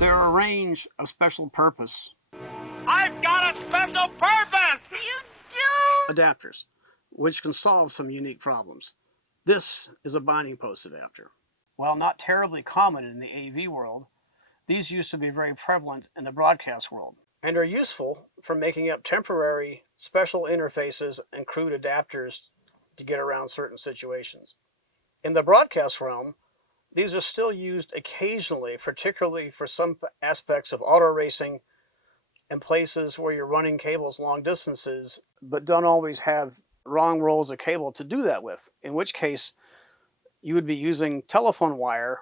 There are a range of special purpose I've got a special purpose! You do? adapters, which can solve some unique problems. This is a binding post adapter. While not terribly common in the AV world, these used to be very prevalent in the broadcast world and are useful for making up temporary special interfaces and crude adapters to get around certain situations. In the broadcast realm, these are still used occasionally, particularly for some aspects of auto racing and places where you're running cables long distances, but don't always have wrong rolls of cable to do that with, in which case you would be using telephone wire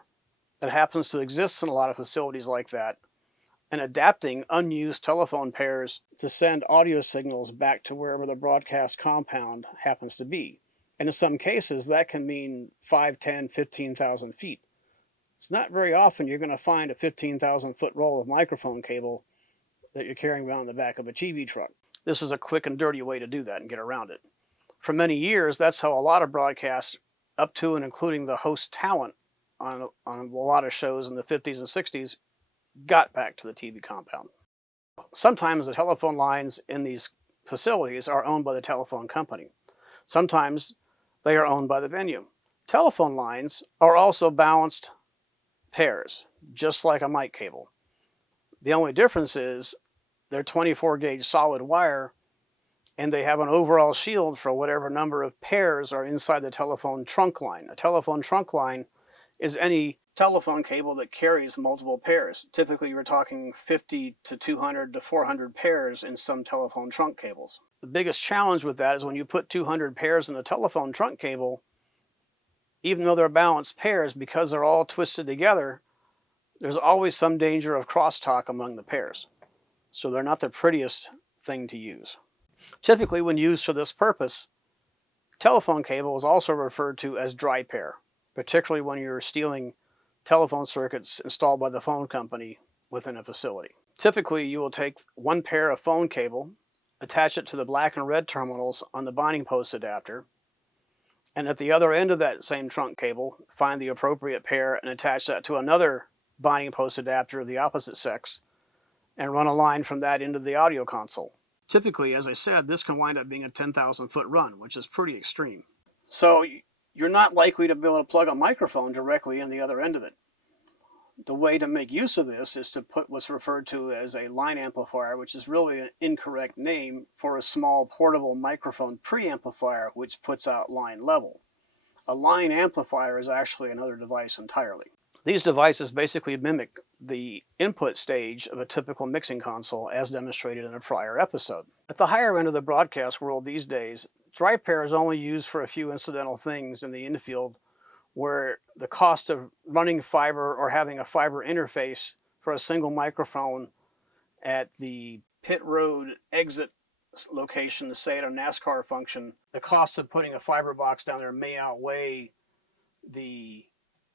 that happens to exist in a lot of facilities like that and adapting unused telephone pairs to send audio signals back to wherever the broadcast compound happens to be. And in some cases, that can mean 5, 10, 15,000 feet. It's not very often you're going to find a 15,000 foot roll of microphone cable that you're carrying around in the back of a TV truck. This is a quick and dirty way to do that and get around it. For many years, that's how a lot of broadcasts, up to and including the host talent on a lot of shows in the 50s and 60s, got back to the TV compound. Sometimes the telephone lines in these facilities are owned by the telephone company. Sometimes they are owned by the venue. Telephone lines are also balanced pairs, just like a mic cable. The only difference is they're 24 gauge solid wire and they have an overall shield for whatever number of pairs are inside the telephone trunk line. A telephone trunk line is any telephone cable that carries multiple pairs. Typically, you're talking 50 to 200 to 400 pairs in some telephone trunk cables. The biggest challenge with that is when you put 200 pairs in a telephone trunk cable, even though they're balanced pairs, because they're all twisted together, there's always some danger of crosstalk among the pairs. So they're not the prettiest thing to use. Typically, when used for this purpose, telephone cable is also referred to as dry pair, particularly when you're stealing telephone circuits installed by the phone company within a facility. Typically, you will take one pair of phone cable, attach it to the black and red terminals on the binding post adapter, and at the other end of that same trunk cable, find the appropriate pair and attach that to another binding post adapter of the opposite sex, and run a line from that into the audio console. Typically, as I said, this can wind up being a 10,000 foot run, which is pretty extreme. So you're not likely to be able to plug a microphone directly in the other end of it. The way to make use of this is to put what's referred to as a line amplifier, which is really an incorrect name for a small portable microphone preamplifier which puts out line level. A line amplifier is actually another device entirely. These devices basically mimic the input stage of a typical mixing console as demonstrated in a prior episode. At the higher end of the broadcast world these days, dry pair is only used for a few incidental things in the infield where the cost of running fiber or having a fiber interface for a single microphone at the pit road exit location, say at a NASCAR function, the cost of putting a fiber box down there may outweigh the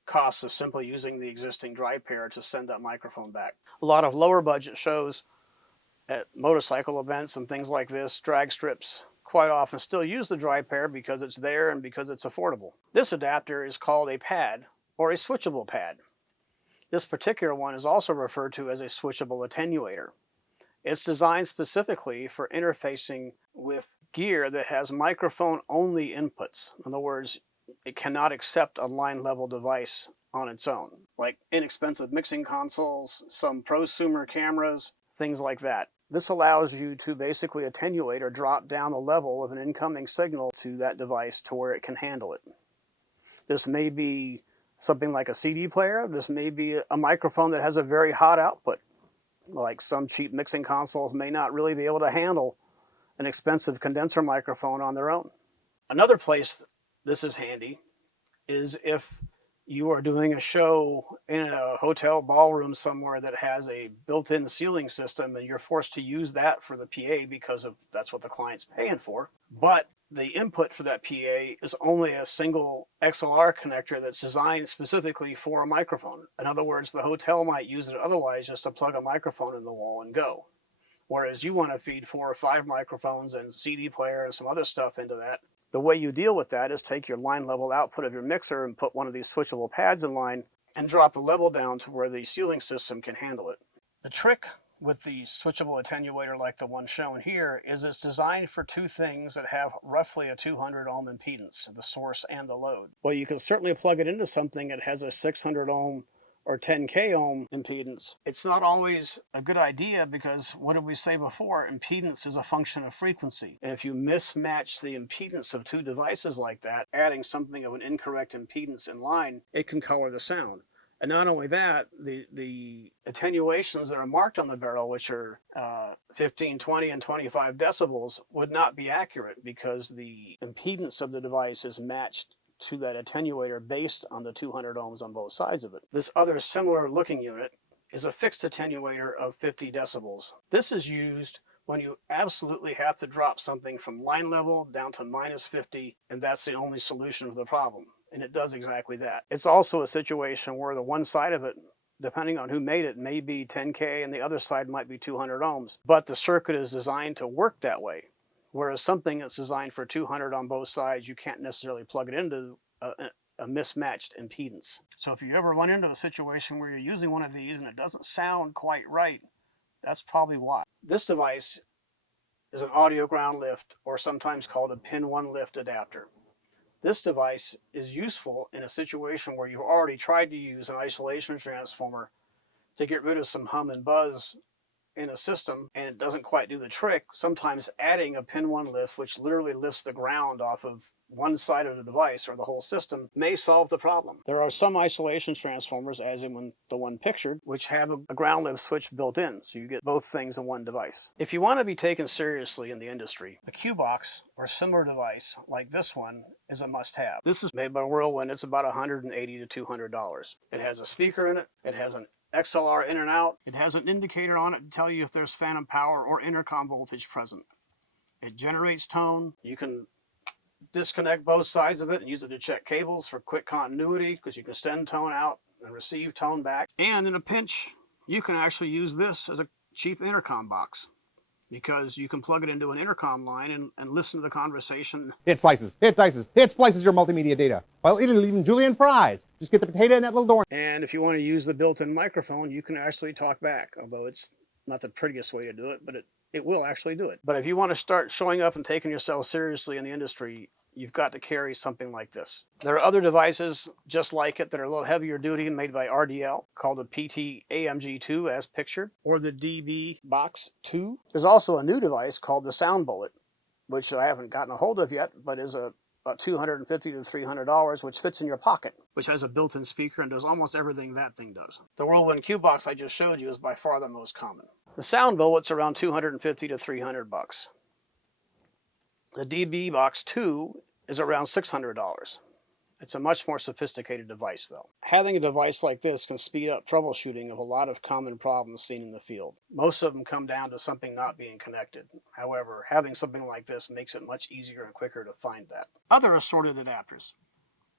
cost of simply using the existing dry pair to send that microphone back. A lot of lower budget shows at motorcycle events and things like this, drag strips, quite often still use the dry pair because it's there and because it's affordable. This adapter is called a pad or a switchable pad. This particular one is also referred to as a switchable attenuator. It's designed specifically for interfacing with gear that has microphone-only inputs. In other words, it cannot accept a line-level device on its own, like inexpensive mixing consoles, some prosumer cameras, things like that. This allows you to basically attenuate or drop down the level of an incoming signal to that device to where it can handle it. This may be something like a CD player. This may be a microphone that has a very hot output. Like some cheap mixing consoles may not really be able to handle an expensive condenser microphone on their own. Another place this is handy is if you are doing a show in a hotel ballroom somewhere that has a built-in ceiling system and you're forced to use that for the PA because that's what the client's paying for. But the input for that PA is only a single XLR connector that's designed specifically for a microphone. In other words, the hotel might use it otherwise just to plug a microphone in the wall and go. Whereas you want to feed 4 or 5 microphones and CD player and some other stuff into that. The way you deal with that is take your line level output of your mixer and put one of these switchable pads in line and drop the level down to where the ceiling system can handle it. The trick with the switchable attenuator like the one shown here is it's designed for two things that have roughly a 200 ohm impedance, the source and the load. Well, you can certainly plug it into something that has a 600 ohm or 10K ohm impedance. It's not always a good idea because what did we say before? Impedance is a function of frequency. And if you mismatch the impedance of two devices like that, adding something of an incorrect impedance in line, it can color the sound. And not only that, the attenuations that are marked on the barrel, which are 15, 20, and 25 decibels, would not be accurate because the impedance of the device is matched to that attenuator based on the 200 ohms on both sides of it. This other similar looking unit is a fixed attenuator of 50 decibels. This is used when you absolutely have to drop something from line level down to minus 50, and that's the only solution for the problem. And it does exactly that. It's also a situation where the one side of it, depending on who made it, may be 10K and the other side might be 200 ohms. But the circuit is designed to work that way. Whereas something that's designed for 200 on both sides, you can't necessarily plug it into a mismatched impedance. So if you ever run into a situation where you're using one of these and it doesn't sound quite right, that's probably why. This device is an audio ground lift, or sometimes called a pin 1 lift adapter. This device is useful in a situation where you've already tried to use an isolation transformer to get rid of some hum and buzz in a system and it doesn't quite do the trick. Sometimes adding a pin 1 lift, which literally lifts the ground off of one side of the device or the whole system, may solve the problem. There are some isolation transformers, as in the one pictured, which have a ground lift switch built in, so you get both things in one device. If you want to be taken seriously in the industry, a Q-Box or similar device like this one is a must-have. This is made by Whirlwind. It's about $180 to $200. It has a speaker in it. It has an XLR in and out. It has an indicator on it to tell you if there's phantom power or intercom voltage present. It generates tone. You can disconnect both sides of it and use it to check cables for quick continuity because you can send tone out and receive tone back. And in a pinch, you can actually use this as a cheap intercom box because you can plug it into an intercom line and listen to the conversation. It slices, it dices, it splices your multimedia data, while it'll even Julian fries. Just get the potato in that little door. And if you want to use the built-in microphone, you can actually talk back, although it's not the prettiest way to do it, but it will actually do it. But if you want to start showing up and taking yourself seriously in the industry, you've got to carry something like this. There are other devices just like it that are a little heavier duty and made by RDL, called the PT AMG2 as pictured, or the DB Box 2. There's also a new device called the Sound Bullet, which I haven't gotten a hold of yet, but is about $250 to $300, which fits in your pocket, which has a built-in speaker and does almost everything that thing does. The Whirlwind Q-Box I just showed you is by far the most common. The Sound Bullet's around $250 to $300. The DB Box 2 is around $600. It's a much more sophisticated device though. Having a device like this can speed up troubleshooting of a lot of common problems seen in the field. Most of them come down to something not being connected. However, having something like this makes it much easier and quicker to find that. Other assorted adapters.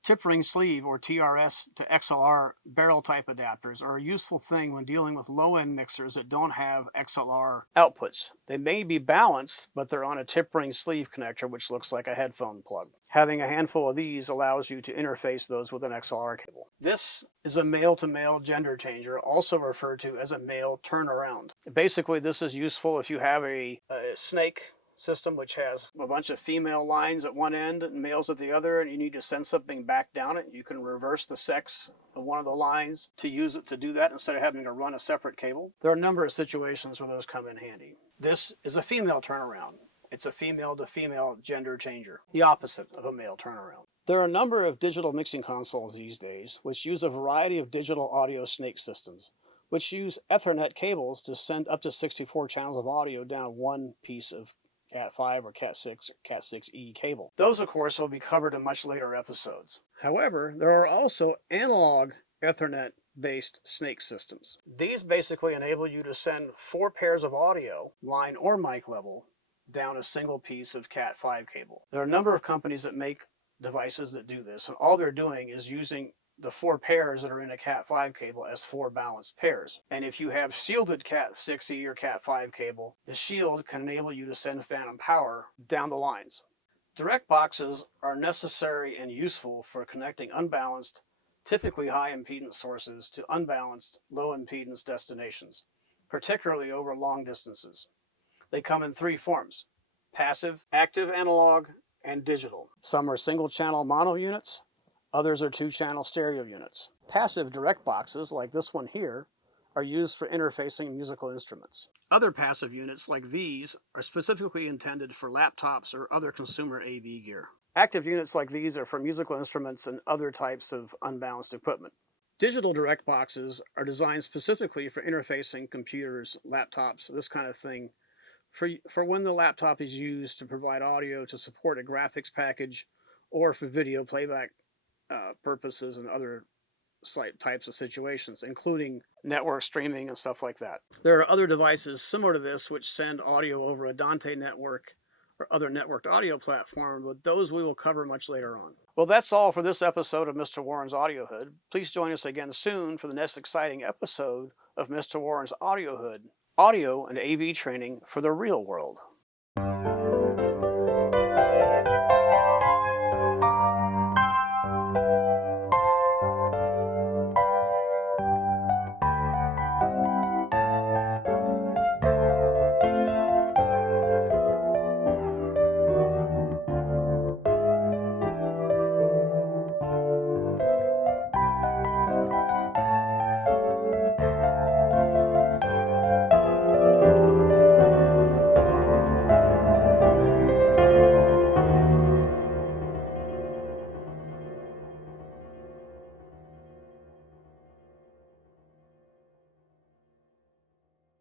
Tip ring sleeve or TRS to XLR barrel type adapters are a useful thing when dealing with low-end mixers that don't have XLR outputs. They may be balanced, but they're on a tip ring sleeve connector which looks like a headphone plug. Having a handful of these allows you to interface those with an XLR cable. This is a male-to-male gender changer, also referred to as a male turnaround. Basically, this is useful if you have a snake system which has a bunch of female lines at one end and males at the other, and you need to send something back down it. You can reverse the sex of one of the lines to use it to do that instead of having to run a separate cable. There are a number of situations where those come in handy. This is a female turnaround. It's a female to female gender changer, the opposite of a male turnaround. There are a number of digital mixing consoles these days which use a variety of digital audio snake systems, which use Ethernet cables to send up to 64 channels of audio down one piece of Cat5 or Cat6 or Cat6E cable. Those, of course, will be covered in much later episodes. However, there are also analog Ethernet-based snake systems. These basically enable you to send 4 pairs of audio, line or mic level, down a single piece of Cat5 cable. There are a number of companies that make devices that do this, and all they're doing is using the 4 pairs that are in a Cat5 cable as 4 balanced pairs. And if you have shielded Cat6E or Cat5 cable, the shield can enable you to send phantom power down the lines. Direct boxes are necessary and useful for connecting unbalanced, typically high impedance sources to unbalanced, low impedance destinations, particularly over long distances. They come in 3 forms: passive, active analog, and digital. Some are single-channel mono units, others are 2-channel stereo units. Passive direct boxes, like this one here, are used for interfacing musical instruments. Other passive units, like these, are specifically intended for laptops or other consumer AV gear. Active units like these are for musical instruments and other types of unbalanced equipment. Digital direct boxes are designed specifically for interfacing computers, laptops, this kind of thing, for when the laptop is used to provide audio to support a graphics package or for video playback purposes and other types of situations, including network streaming and stuff like that. There are other devices similar to this which send audio over a Dante network or other networked audio platform, but those we will cover much later on. Well, that's all for this episode of Mr. Warren's Audio Hood. Please join us again soon for the next exciting episode of Mr. Warren's Audio Hood, audio and AV training for the real world.